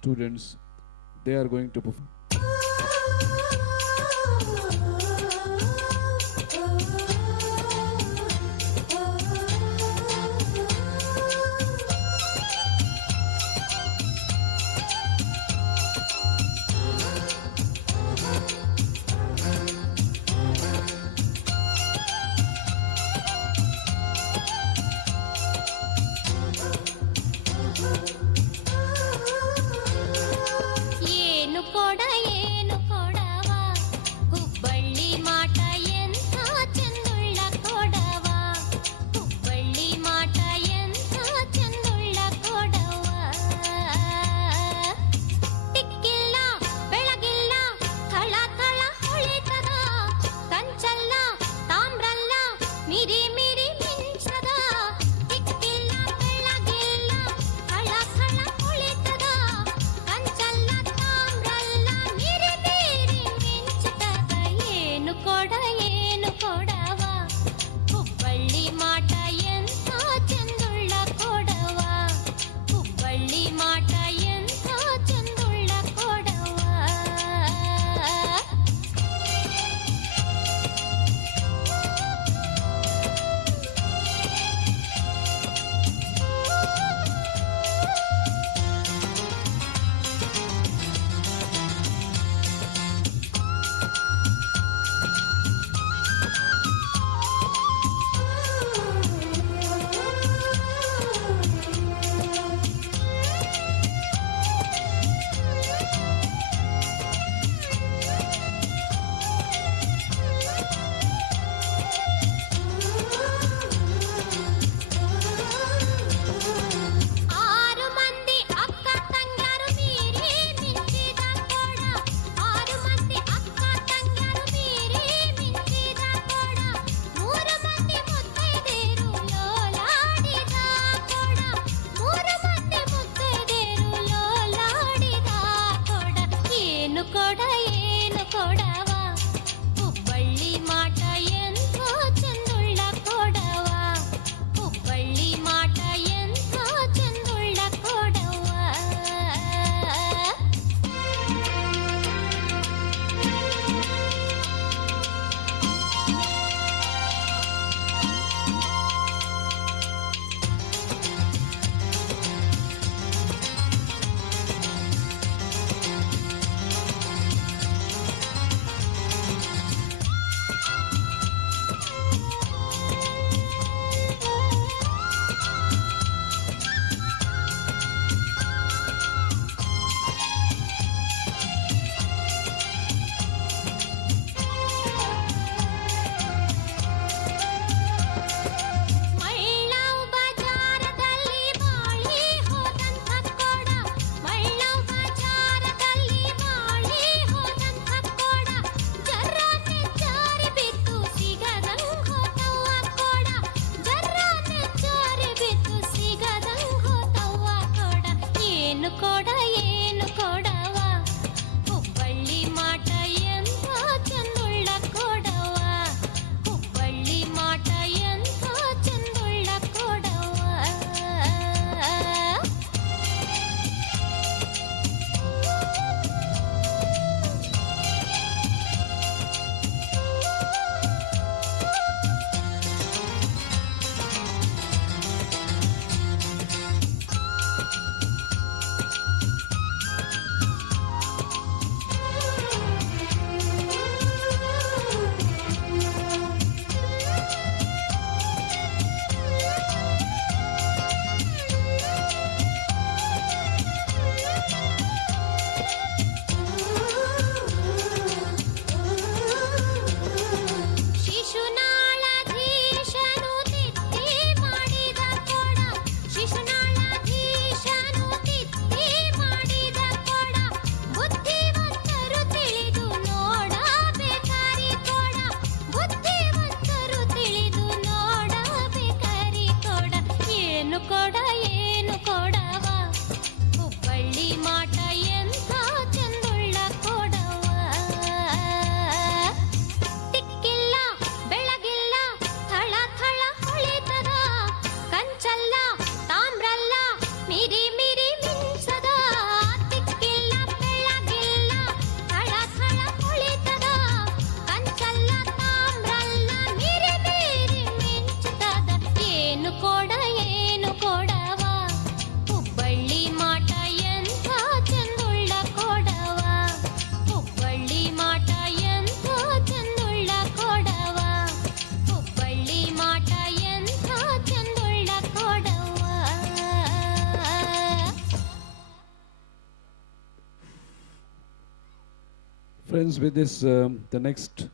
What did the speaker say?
students, they are going to perform. ಏನು ಕೊಡವ ಹುಬ್ಬಳ್ಳಿ ಮಾಟ ಎಂಥ ಚಂದುಳ್ಳ ಕೊಡವ ಹುಬ್ಬಳ್ಳಿ ಮಾಟ ಎಂಥ ಚಂದುಳ್ಳ ಕೊಡವ ಟಿಕ್ಕಿಲ್ಲ ಬೆಳಗಿಲ್ಲ ಥಳ ಥಳ ಹೊಳಿತದ ಕಂಚಲ್ಲ ತಾಮ್ರಲ್ಲ ಮಿರಿ ಮಿರಿ ಮಿಂಚದ ಟಿಕ್ಕಿಲ್ಲ ಬೆಳಗಿಲ್ಲ ಥಳ ಥಳ ಹೊಳಿತದ ಕಂಚಲ್ಲ ತಾಮ್ರಲ್ಲ ಮಿರಿ ಮಿರಿ ಮಿಂಚದ ಏನು ಕೊಡವ ಹುಬ್ಬಳ್ಳಿ ಮಾಟ ಎಂಥ ಚಂದುಳ್ಳ ಕೊಡವ ಹುಬ್ಬಳ್ಳಿ ಮಾಟ ಎಂಥ ಚಂದುಳ್ಳ ಕೊಡವ ಆರು ಮಂದಿ ಅಕ್ಕ ತಂಗ್ಯಾರು ಮೀರಿ ಮಿಂಚಿದ ಕೊಡ ಆರು ಮಂದಿ ಅಕ್ಕ ತಂಗ್ಯಾರು ಮೀರಿ ಮಿಂಚಿದ ಕೊಡ ಮೂರು ಮಂದಿ ಮುತ್ತೈದೆಯರು ಲೋಲಾಡಿದ ಕೊಡ ಮೂರು ಮಂದಿ ಮುತ್ತೈದೆಯರು ಲೋಲಾಡಿದ ಕೊಡ ಏನು ಕೊಡವ ಹುಬ್ಬಳ್ಳಿ ಮಾಟ ಎಂಥ ಚಂದುಳ್ಳ ಕೊಡವ ಹುಬ್ಬಳ್ಳಿ ಮಾಟ ಎಂಥ ಚಂದುಳ್ಳ ಕೊಡವ ಮಳ್ಳಾವ್ ಬಜಾರದಲ್ಲಿ ಬಾಳಿ ಹೋದಂಥ ಕೊಡ ಮಳ್ಳಾವ್ ಬಜಾರದಲ್ಲಿ ಬಾಳಿ ಹೋದಂಥ ಕೊಡ ಜರ್ರಾನೆ ಜಾರಿ ಬಿದ್ದು ಸಿಗದಂಗ್ ಹೋತವ್ವ ಕೊಡ ಜರ್ರಾನೆ ಜಾರಿ ಬಿದ್ದು ಸಿಗದಂಗ್ ಹೋತವ್ವ ಕೊಡ ಏನು ಕೊಡವ ಹುಬ್ಬಳ್ಳಿ ಮಾಟ ಎಂಥ ಚಂದುಳ್ಳ ಕೊಡವ ಹುಬ್ಬಳ್ಳಿ ಮಾಟ ಎಂಥ ಚಂದುಳ್ಳ Kodava Friends, with this, the next